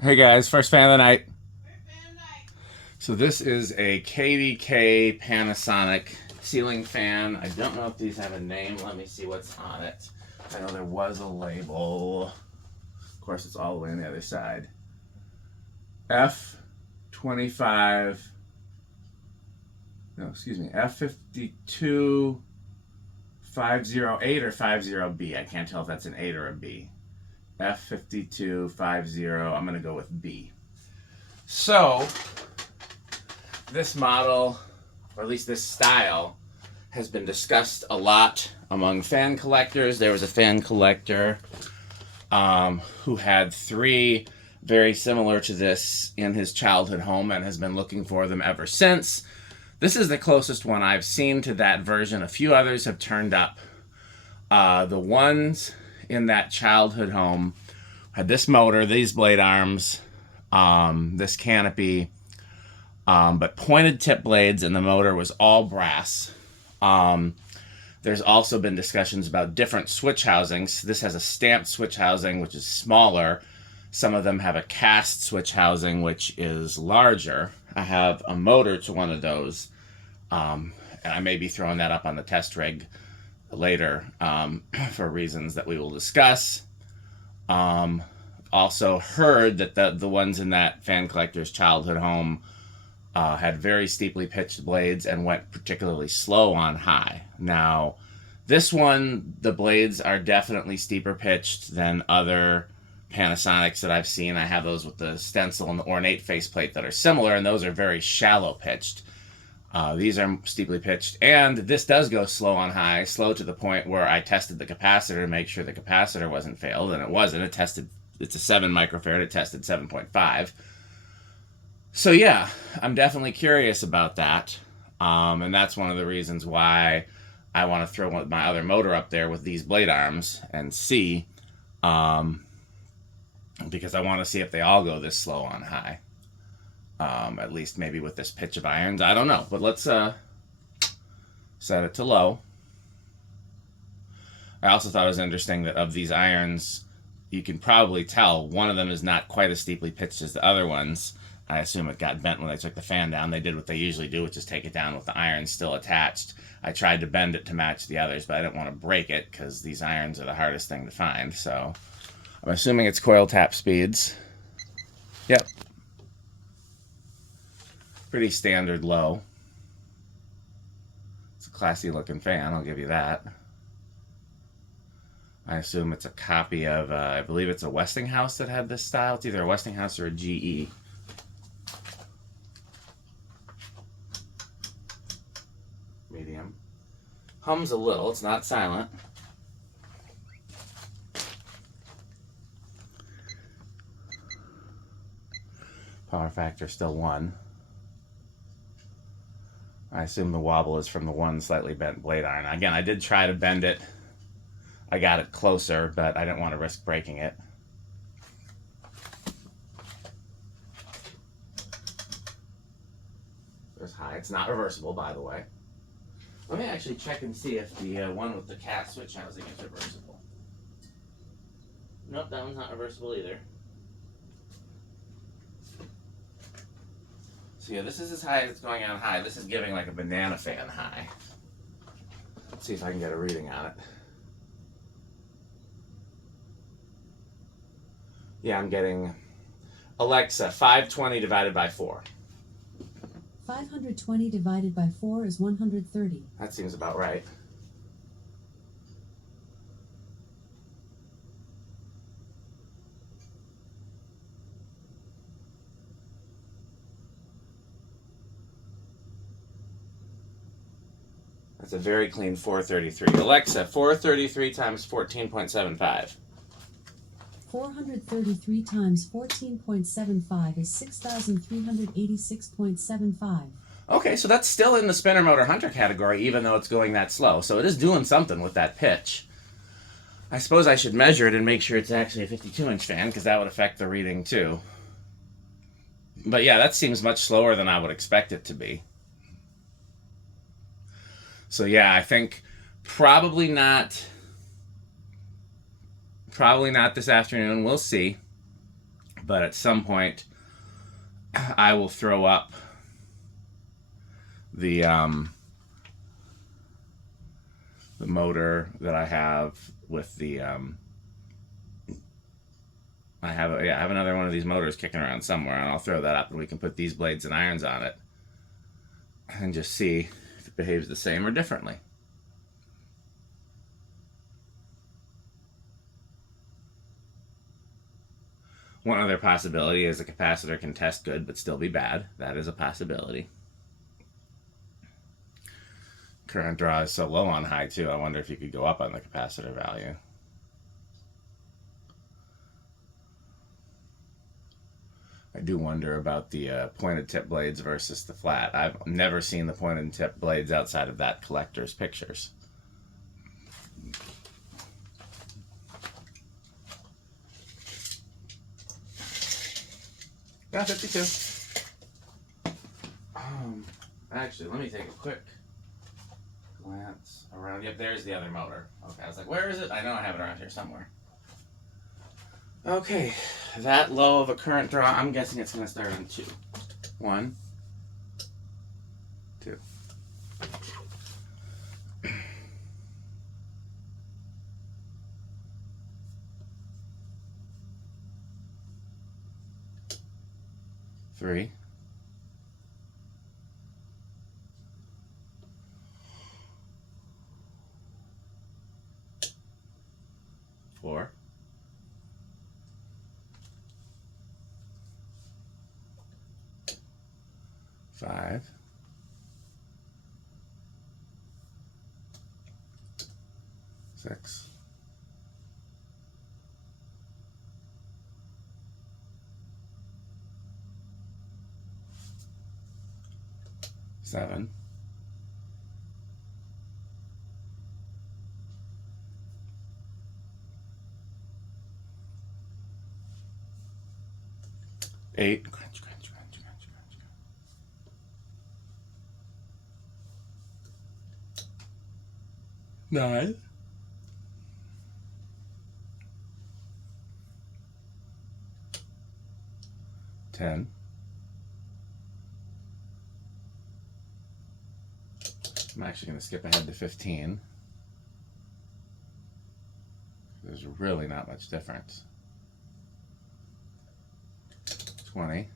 Hey guys, first fan of the night. So this is a KDK Panasonic ceiling fan. I don't know if these have a name. Let me see what's on it. I know there was a label. Of course, it's all the way on the other side. F25. No, excuse me. F5250A or 50B. I can't tell if that's an 8 or a B. F5250. I'm going to go with B. So, this model, or at least this style, has been discussed a lot among fan collectors. There was a fan collector who had three very similar to this in his childhood home and has been looking for them ever since. This is the closest one I've seen to that version. A few others have turned up. The ones in that childhood home had this motor, these blade arms, this canopy, but pointed tip blades, and the motor was all brass. There's also been discussions about different switch housings. This has a stamped switch housing, which is smaller. Some of them have a cast switch housing, which is larger. I have a motor to one of those, and I may be throwing that up on the test rig later for reasons that we will discuss. Also heard that the ones in that fan collector's childhood home had very steeply pitched blades and went particularly slow on high. Now, this one, the blades are definitely steeper pitched than other Panasonics that I've seen. I have those with the stencil and the ornate faceplate that are similar, and those are very shallow pitched. These are steeply pitched, and this does go slow on high, slow to the point where I tested the capacitor to make sure the capacitor wasn't failed, and it wasn't. It's a 7 microfarad, it tested 7.5. So yeah, I'm definitely curious about that, and that's one of the reasons why I want to throw my other motor up there with these blade arms and see, because I want to see if they all go this slow on high. At least maybe with this pitch of irons. I don't know, but let's set it to low. I also thought it was interesting that of these irons, you can probably tell one of them is not quite as steeply pitched as the other ones. I assume it got bent when they took the fan down. They did what they usually do, which is take it down with the irons still attached. I tried to bend it to match the others, but I didn't want to break it because these irons are the hardest thing to find. So I'm assuming it's coil tap speeds. Yep. Pretty standard low. It's a classy looking fan, I'll give you that. I assume it's a copy of, I believe it's a Westinghouse that had this style. It's either a Westinghouse or a GE. Medium. Hums a little, it's not silent. Power factor still 1. I assume the wobble is from the one slightly bent blade iron. Again, I did try to bend it. I got it closer, but I didn't want to risk breaking it. There's high. It's not reversible, by the way. Let me actually check and see if the one with the cat switch housing is reversible. Nope, that one's not reversible either. So yeah, this is as high as it's going on high. This is giving like a banana fan high. Let's see if I can get a reading on it. Yeah, I'm getting Alexa, 520 divided by 4. 520 divided by 4 is 130. That seems about right. That's a very clean 433. Alexa, 433 times 14.75. 433 times 14.75 is 6,386.75. Okay, so that's still in the spinner motor hunter category, even though it's going that slow. So it is doing something with that pitch. I suppose I should measure it and make sure it's actually a 52-inch fan, because that would affect the reading too. But yeah, that seems much slower than I would expect it to be. So yeah, I think probably not this afternoon. We'll see. But at some point, I will throw up the motor that I have with the I have another one of these motors kicking around somewhere, and I'll throw that up, and we can put these blades and irons on it and just see if it behaves the same or differently. One other possibility is the capacitor can test good but still be bad. That is a possibility. Current draw is so low on high too. I wonder if you could go up on the capacitor value. I do wonder about the pointed tip blades versus the flat. I've never seen the pointed tip blades outside of that collector's pictures. Yeah, 52. Actually, let me take a quick glance around. Yep, there's the other motor. Okay, I was like, where is it? I know I have it around here somewhere. Okay, that low of a current draw, I'm guessing it's going to start on 2. 1, 2. Three. 4. 5. 6. 7. 8. 9. 10. I'm actually going to skip ahead to 15. There's really not much difference. 20.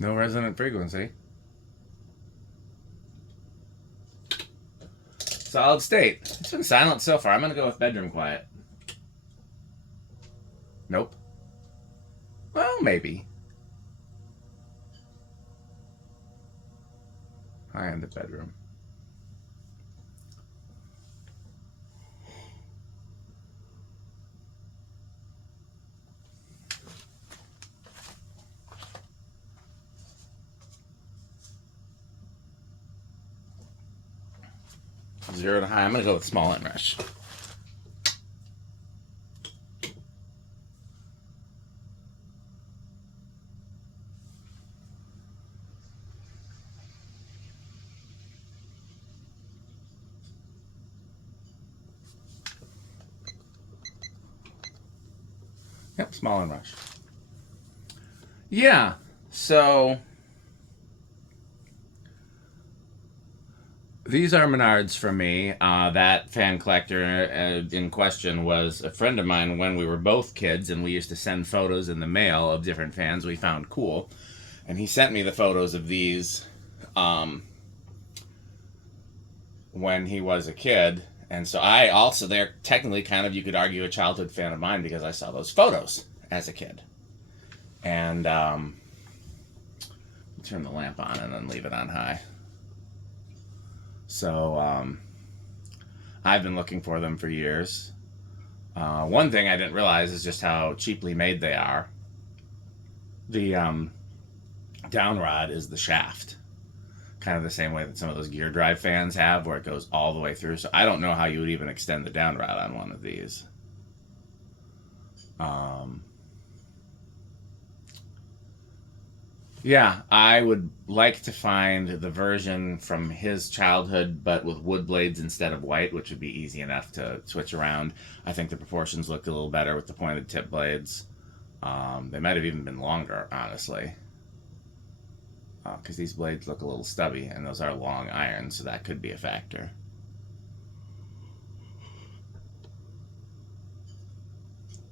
'No resonant frequency. Solid state. It's been silent so far. I'm going to go with bedroom quiet. Nope. Well, maybe. High end of bedroom. Zero to high. I'm going to go with small inrush. Yep, small inrush. Yeah, so these are Menards for me. That fan collector in question was a friend of mine when we were both kids, and we used to send photos in the mail of different fans we found cool. And he sent me the photos of these when he was a kid. And so I also, they're technically kind of, you could argue, a childhood fan of mine because I saw those photos as a kid. And turn the lamp on and then leave it on high. So I've been looking for them for years. One thing I didn't realize is just how cheaply made they are. The down rod is the shaft. Kind of the same way that some of those gear drive fans have, where it goes all the way through. So I don't know how you would even extend the down rod on one of these. Yeah, I would like to find the version from his childhood, but with wood blades instead of white, which would be easy enough to switch around. I think the proportions look a little better with the pointed tip blades. They might have even been longer, honestly, because these blades look a little stubby, and those are long irons, so that could be a factor.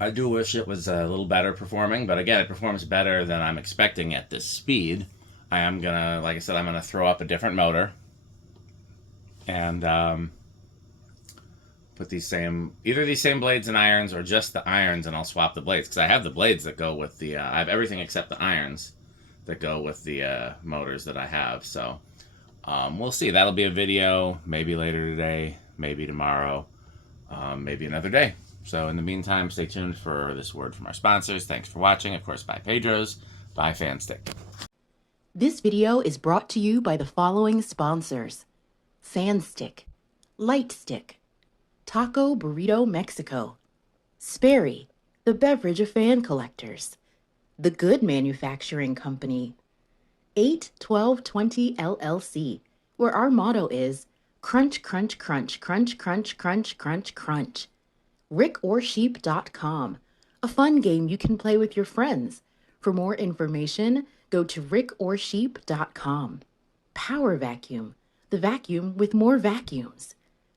I do wish it was a little better performing, but again, it performs better than I'm expecting at this speed. I am gonna, like I said, I'm gonna throw up a different motor and put either these same blades and irons or just the irons, and I'll swap the blades because I have the blades that go with the. I have everything except the irons that go with the motors that I have. So we'll see. That'll be a video maybe later today, maybe tomorrow, maybe another day. So in the meantime, stay tuned for this word from our sponsors. Thanks for watching. Of course, by Pedro's, by Fanstick. This video is brought to you by the following sponsors: Sandstick, Lightstick, Taco Burrito Mexico, Sperry, the beverage of fan collectors, The Good Manufacturing Company, 81220 LLC, where our motto is crunch, crunch, crunch, crunch, crunch, crunch, crunch, crunch. rickorsheep.com, a fun game you can play with your friends. For more information, go to rickorsheep.com. Power Vacuum, the vacuum with more vacuums.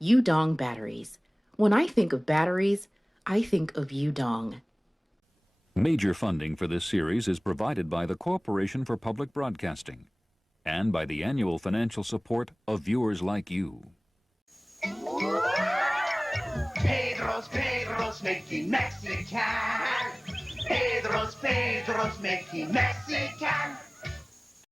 Udong Batteries. When I think of batteries, I think of Udong. Major funding for this series is provided by the Corporation for Public Broadcasting and by the annual financial support of viewers like you. Pedro's making Mexican. Pedro's making Mexican.